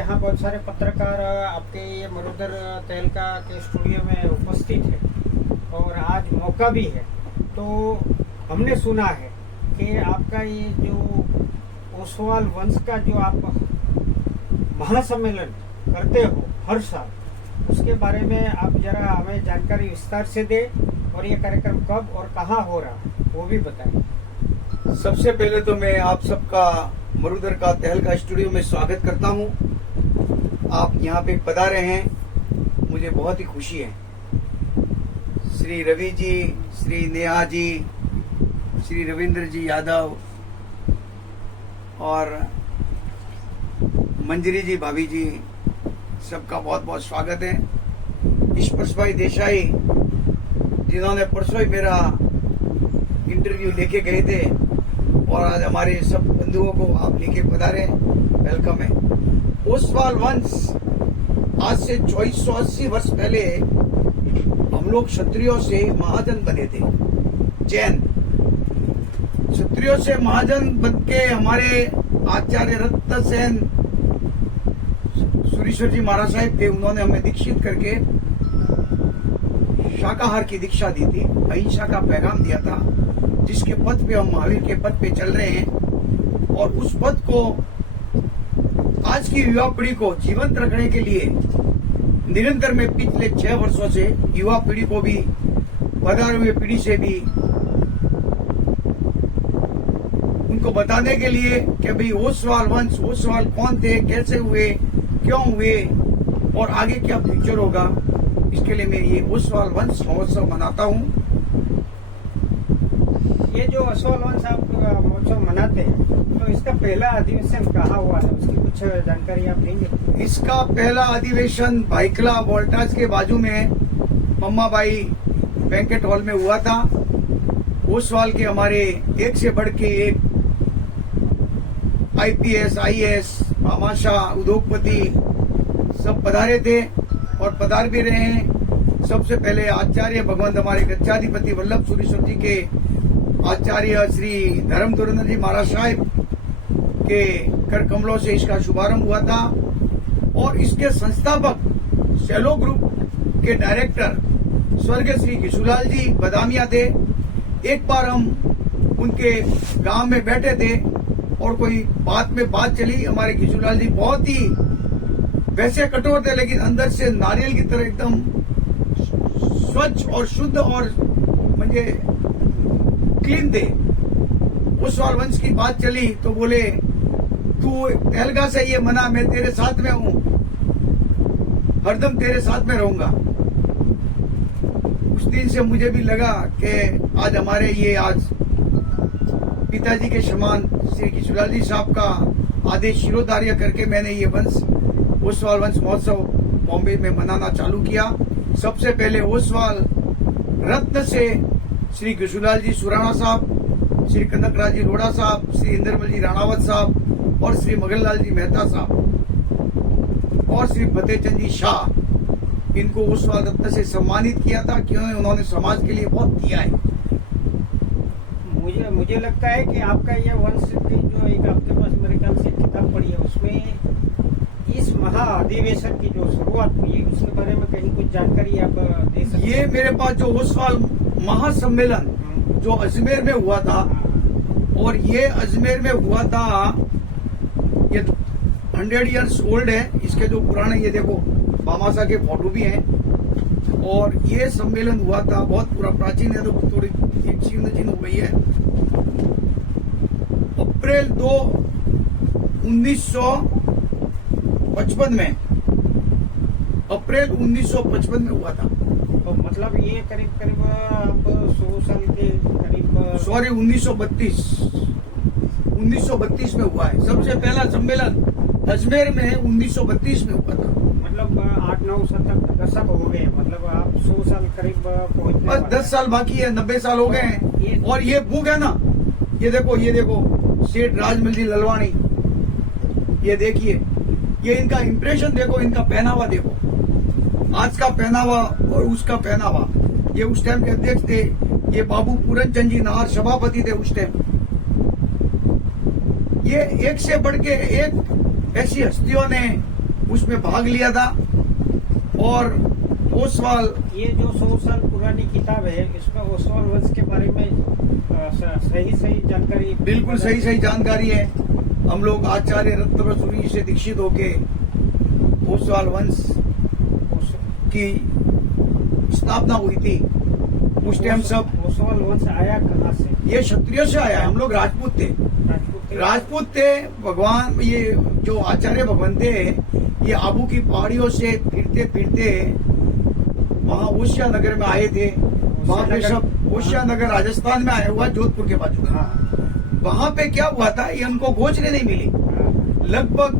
यहाँ बहुत सारे पत्रकार आपके ये मरुधर तहलका के स्टूडियो में उपस्थित है और आज मौका भी है। तो हमने सुना है कि आपका ये जो ओसवाल वंश का जो आप महासम्मेलन करते हो हर साल, उसके बारे में आप जरा हमें जानकारी विस्तार से दें और ये कार्यक्रम कब और कहाँ हो रहा है वो भी बताएं। सबसे पहले तो मैं आप सबका मरुधर का तहलका स्टूडियो में स्वागत करता हूं। आप यहां पे पधारे हैं, मुझे बहुत ही खुशी है। श्री रवि जी, श्री नेहा जी, श्री रविंद्र जी यादव और मंजरी जी, भाभी जी, सबका बहुत बहुत स्वागत है। ईश्वर भाई देसाई जिन्होंने परसों ही मेरा इंटरव्यू लेके गए थे और आज हमारे सब बंधुओं को आप लेके पधारे, वेलकम है। ओसवाल वंश आज से 2480 वर्ष पहले हम लोग क्षत्रियों से महाजन बने थे। जैन क्षत्रियों से महाजन बन के हमारे आचार्य रत्न सेन सुरेश्वर जी महाराज साहिब थे, उन्होंने हमें दीक्षित करके शाकाहार की दीक्षा दी थी, अहिंसा का पैगाम दिया था, जिसके पथ पे हम महावीर के पथ पे चल रहे हैं। और उस पथ को आज की युवा पीढ़ी को जीवंत रखने के लिए निरंतर में पिछले 6 वर्षों से युवा पीढ़ी को भी, पधारे हुए पीढ़ी से भी उनको बताने के लिए कि भाई ओसवाल वंश, ओसवाल कौन थे, कैसे हुए, क्यों हुए और आगे क्या फ्यूचर होगा, इसके लिए मैं ये ओसवाल वंश महोत्सव मनाता हूँ। ये जो ओसवाल वंश आप महोत्सव मनाते हैं, तो इसका पहला अधिवेशन कहाँ हुआ था, उसकी कुछ जानकारी आप देंगे? इसका पहला अधिवेशन भाईकला वोल्टाज के बाजू में मम्माबाई बैंकेट हॉल में हुआ था। ओसवाल के हमारे एक से बढ़ के एक आईपीएस, आईएएस, भामाशाह, उद्योगपति सब पधारे थे और पधार भी रहे हैं। सबसे पहले आचार्य भगवंत हमारे गच्छाधिपति वल्लभ सुरेश्वर जी के आचार्य श्री धर्म धुरंधर जी महाराज साहिब के कर कमलों से इसका शुभारंभ हुआ था और इसके संस्थापक सेलो ग्रुप के डायरेक्टर स्वर्गीय श्री घिसुलाल जी बदामिया थे। एक बार हम उनके गांव में बैठे थे और कोई बात में बात चली। हमारे घिसुलाल जी बहुत ही वैसे कठोर थे, लेकिन अंदर से नारियल की तरह एकदम स्वच्छ और शुद्ध और म्हणजे क्लीन थे। ओसवाल वंश की बात चली तो बोले, तू तहलका से ये मना, मैं तेरे साथ में हूँ, हरदम तेरे साथ में रहूंगा। उस दिन से मुझे भी लगा कि आज हमारे ये आज पिताजी के समान श्री घिसुलाल जी साहब का आदेश शिरोधार्य करके मैंने ये वंश ओसवाल वंश महोत्सव बॉम्बे में मनाना चालू किया। सबसे पहले ओसवाल रत्न से श्री घिसुलाल जी सुराणा साहब, श्री कनकराज जी रोड़ा साहब, श्री इंद्रमल जी राणावत साहब और श्री मगनलाल जी मेहता साहब और श्री फतेहचंद जी शाह, इनको ओसवाल रत्न से सम्मानित किया था क्योंकि उन्होंने समाज के लिए बहुत दिया है। मुझे लगता है कि आपका ये वंश की जो एक आपके पास मेरे ख्याल से किताब पढ़ी है, उसमें इस महा अधिवेशन की जो शुरुआत हुई है उसके बारे में कहीं कुछ जानकारी आप दे सकते? ये मेरे पास जो ओसवाल महासम्मेलन जो अजमेर में हुआ था, और ये अजमेर में हुआ था, ये 100 इयर्स ओल्ड है। इसके जो पुराने, ये देखो भामाशाह के फोटो भी हैं और ये सम्मेलन हुआ था, बहुत पूरा प्राचीन है, तो थोड़ी जीर्ण हो गई है। अप्रैल 2, 1955 में, अप्रैल 1955 में हुआ था। तो मतलब ये करीब करीब आप 100 साल के करीब, सॉरी 1932 में हुआ है। सबसे पहला सम्मेलन अजमेर में 1932 में हुआ था। मतलब 8-9 दशक हो गए, मतलब आप 100 साल करीब पहुंचने बस 10 साल बाकी है, 90 साल हो गए हैं। और ये बुक है ना, ये देखो सेठ राजमल जी ललवाणी, ये देखिए, ये इनका इंप्रेशन देखो, इनका पहनावा देखो, आज का पहनावा और उसका पहनावा। ये उस टाइम के अध्यक्ष थे, ये बाबू पूरनचंद जी नाहर सभापति थे उस टाइम। ये एक से बढ़ के एक ऐसी हस्तियों ने उसमें भाग लिया था। और ओसवाल ये जो 100 साल पुरानी किताब है, इसमें ओसवाल वंश के बारे में सही जानकारी, बिल्कुल सही जानकारी है। हम लोग आचार्य रत्नसूरी से दीक्षित होके ओसवाल वंश की स्थापना हुई थी। उस टाइम सब ओसवाल वंश आया कहाँ से? ये क्षत्रियों से आया। हम लोग राजपूत थे। भगवान ये जो आचार्य भगवान थे, ये आबू की पहाड़ियों से फिरते फिरते वहाँ ओशिया नगर में आए थे। वहाँ पे सब ओशिया नगर राजस्थान में आया हुआ, जोधपुर के बाजू का। वहाँ पे क्या हुआ था, ये उनको गोचरे नहीं मिली। लगभग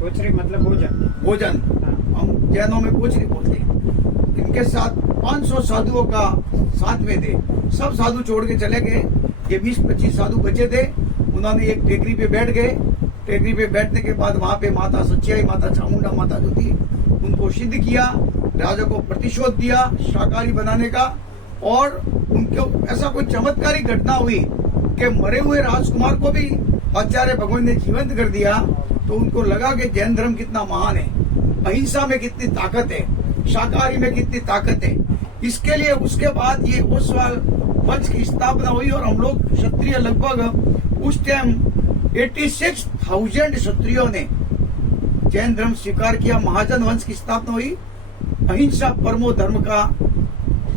गोचरे मतलब भोजन। हम जैनों में गोचरी बोलते हैं। इनके साथ 500 साधुओं का साथ में थे। सब साधु छोड़ के चले गए। ये 20-25 साधु बचे थे। उन्होंने एक टेकरी पे बैठ गए। टेकरी पे बैठने के बाद वहाँ पे माता सच्चाई, माता चामुंडा माता जो थी, उनको सिद्ध किया। राजा को प्रतिशोध दिया शाकाहारी बनाने का। और उनको ऐसा कोई चमत्कारिक घटना हुई कि मरे हुए राजकुमार को भी आचार्य भगवान ने जीवंत कर दिया। तो उनको लगा कि जैन धर्म कितना महान है, अहिंसा में कितनी ताकत है, शाकाहारी में कितनी ताकत है। इसके लिए उसके बाद ये ओसवाल वंश की स्थापना हुई। और हम लोग क्षत्रिय लगभग उस टाइम 86,000 क्षत्रियों ने जैन धर्म स्वीकार किया। महाजन वंश की स्थापना हुई। अहिंसा परमो धर्म का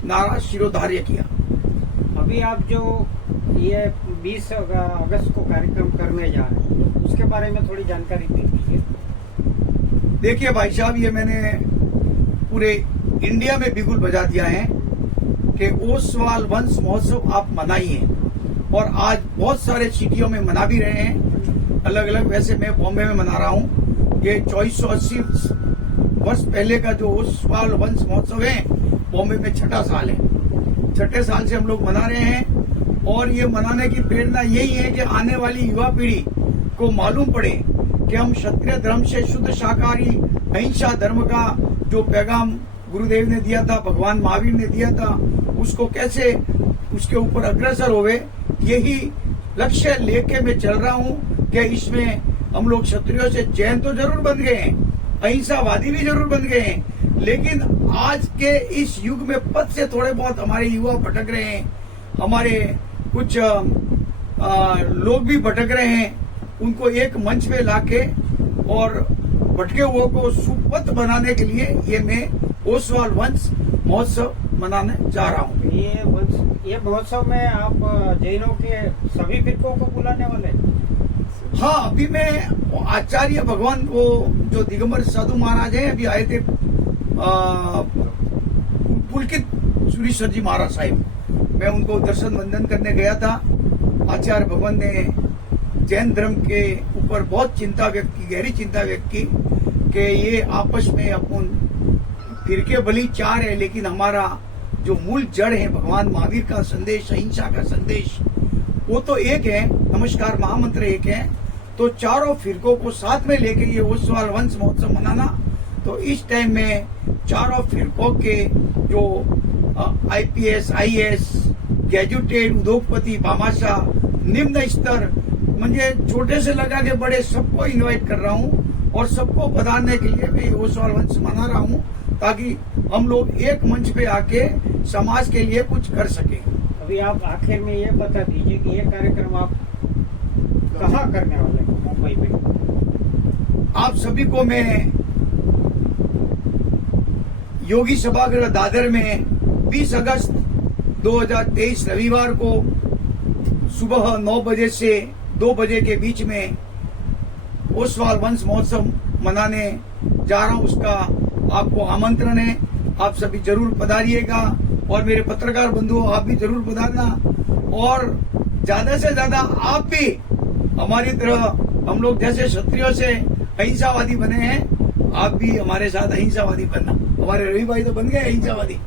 नारा शिरोधार्य किया। अभी आप जो ये 20 अगस्त को कार्यक्रम करने जा रहे हैं, उसके बारे में थोड़ी जानकारी दे दीजिए। देखिए भाई साहब, ये मैंने पूरे इंडिया में बिगुल बजा दिया है कि ओसवाल वंश महोत्सव आप मनाइए। और आज बहुत सारे सिटियों में मना भी रहे हैं, अलग अलग। वैसे मैं बॉम्बे में मना रहा हूँ। ये 2480 वर्ष पहले का जो ओसवाल वंश महोत्सव है, बॉम्बे में 6ठा साल है। 6ठे साल से हम लोग मना रहे हैं। और ये मनाने की प्रेरणा यही है कि आने वाली युवा पीढ़ी को मालूम पड़े कि हम क्षत्रिय धर्म से शुद्ध शाकाहारी अहिंसा धर्म का जो पैगाम गुरुदेव ने दिया था, भगवान महावीर ने दिया था, उसको कैसे उसके ऊपर अग्रसर होवे, यही लक्ष्य लेके मैं चल रहा हूँ। कि इसमें हम लोग क्षत्रियों से जैन तो जरूर बन गए हैं, अहिंसावादी भी जरूर बन गए हैं, लेकिन आज के इस युग में पद से थोड़े बहुत हमारे युवा भटक रहे हैं। हमारे कुछ लोग भी भटक रहे हैं। उनको एक मंच पे लाके और भटके हुओं को सुपथ बनाने के लिए ये मैं ओसवाल वंश महोत्सव मनाने जा रहा हूँ। ये महोत्सव में आप जैनों के सभी फिरकों को बुलाने वाले? हाँ, अभी मैं आचार्य भगवान वो जो दिगंबर साधु महाराज हैं, अभी आए थे पुलकित सुरेश्वर जी महाराज साहिब। मैं उनको दर्शन वंदन करने गया था। आचार्य भगवान ने जैन धर्म के ऊपर बहुत चिंता व्यक्त की, गहरी चिंता व्यक्त की कि ये आपस में अपन फिरके भली 4 है, लेकिन हमारा जो मूल जड़ है भगवान महावीर का संदेश, अहिंसा का संदेश, वो तो एक है। नमस्कार महामंत्र एक है। तो चारों फिरकों को साथ में लेके ये ओसवाल वंश महोत्सव मनाना। तो इस टाइम में चारों फिरकों के जो IPS, IAS, ग्रेजुएटेड, उद्योगपति, भामाशाह, निम्न स्तर, मुझे छोटे से लगा के बड़े सबको इनवाइट कर रहा हूँ। और सबको पधारने के लिए मैं ओसवाल वंश मना रहा हूँ, ताकि हम लोग एक मंच पे आके समाज के लिए कुछ कर सके। अभी आप आखिर में ये बता दीजिए कि ये कार्यक्रम आप कहाँ करने वाले हैं मुंबई में? आप सभी को मैं योगी सभागृह दादर में 20 अगस्त 2023 रविवार को सुबह 9 बजे से 2 बजे के बीच में ओसवाल वंश महोत्सव मनाने जा रहा हूँ। उसका आपको आमंत्रण है। आप सभी जरूर पधारिएगा। और मेरे पत्रकार बंधुओं, आप भी जरूर पधारना। और ज्यादा से ज्यादा आप भी हमारी तरह, हम लोग जैसे क्षत्रियों से अहिंसावादी बने हैं, आप भी हमारे साथ अहिंसावादी बनना। हमारे रवि भाई तो बन गए अहिंसावादी।